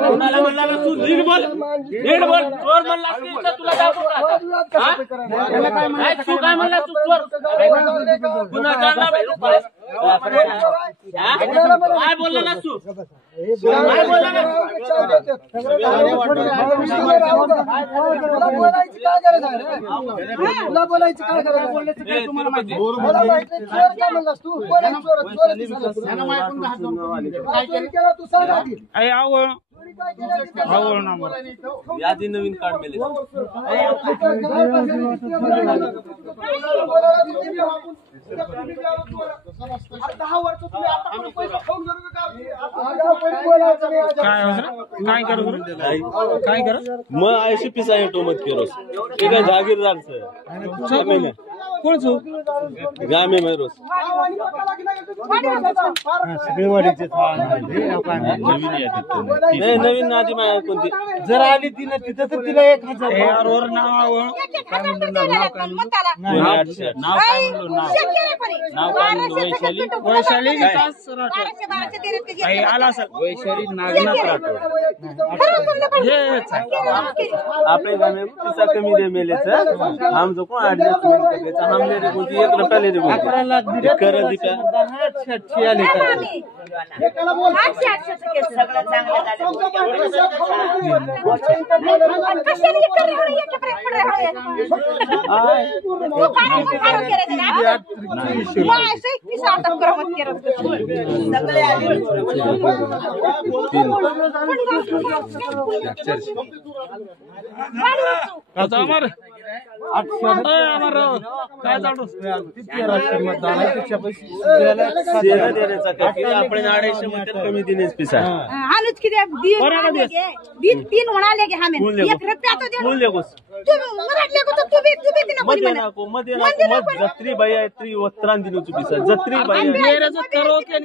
कोणाला म्हणला ना तू नीट बोल चोर म्हणला तुला दाखवू का काय तू काय म्हणला तू चोर गुन्हा जाणला काय बोलला ना तू काय बोलला ना तुला बोलायची काय गरज आहे तुम्हाला माहिती मला माहिती चोर काय म्हणलास तू कोण चोर काय केलं तू सांग आधी यादी नवीन कार्ड मिळेल काय कर मग ICP साहेब मत केरोस काय जागीरदार कोण छो गामे मेरोस नवीन नादी कोणती जर आली तिने तिथं तर तिला 1000 नाव वैशाली आला असेल वैशाली नागनाथ आपले गामे पैसा कमी दे मेले हम जो को एडजस्टमेंट करायचा हम मेरे को 1 रुपया ले दे 11 लाख दिले कर दिका 8 आले सगळं चांगलं काय चालू आपण 250 मध्ये कमी देण्यास पिसा आणूच किती तीन होणाले की हमें 1 रुपया तो दे फूल देखो तू मराठले को तू भी तिने कोणी म्हणा मध्ये मत जत्री बाई आहे त्री वस्त्रान दिनो पिसा जत्री बाई केरेचं करो केन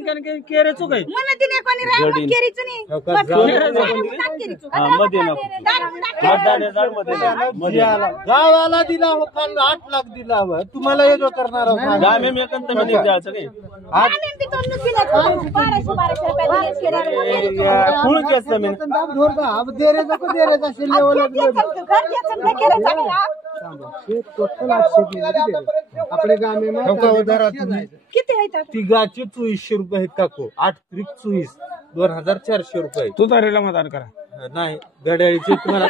केरेचं काय मन तिने कोणी राय मत केरीच नाही मध्ये मध्ये गावाला दिला होता 8 लाख दिला तुम्हाला हे जो करणार गामे में कंत में द्यायचं काय आम्ही बी तो नुकीला 1200 रुपये केरा फुल केस जमीन अब दे रे जा लेवल घर घ्यायचं केरा टोटल 800 आपले गामे में किती आहे तिघाचे 2400 रुपये आहेत काको 8 त्रिक 24 2400 रुपये तू तारेला मतदान करा नाही घड्याळीचे तुम्हाला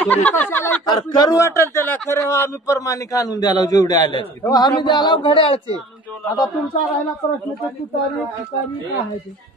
करू वाटेल त्याला खरं आम्ही प्रमाणिक आणून द्याला जेवढे आले आम्ही द्याला घड्याळचे आता तुमचा राहिला प्रश्न तुतारी काय आहे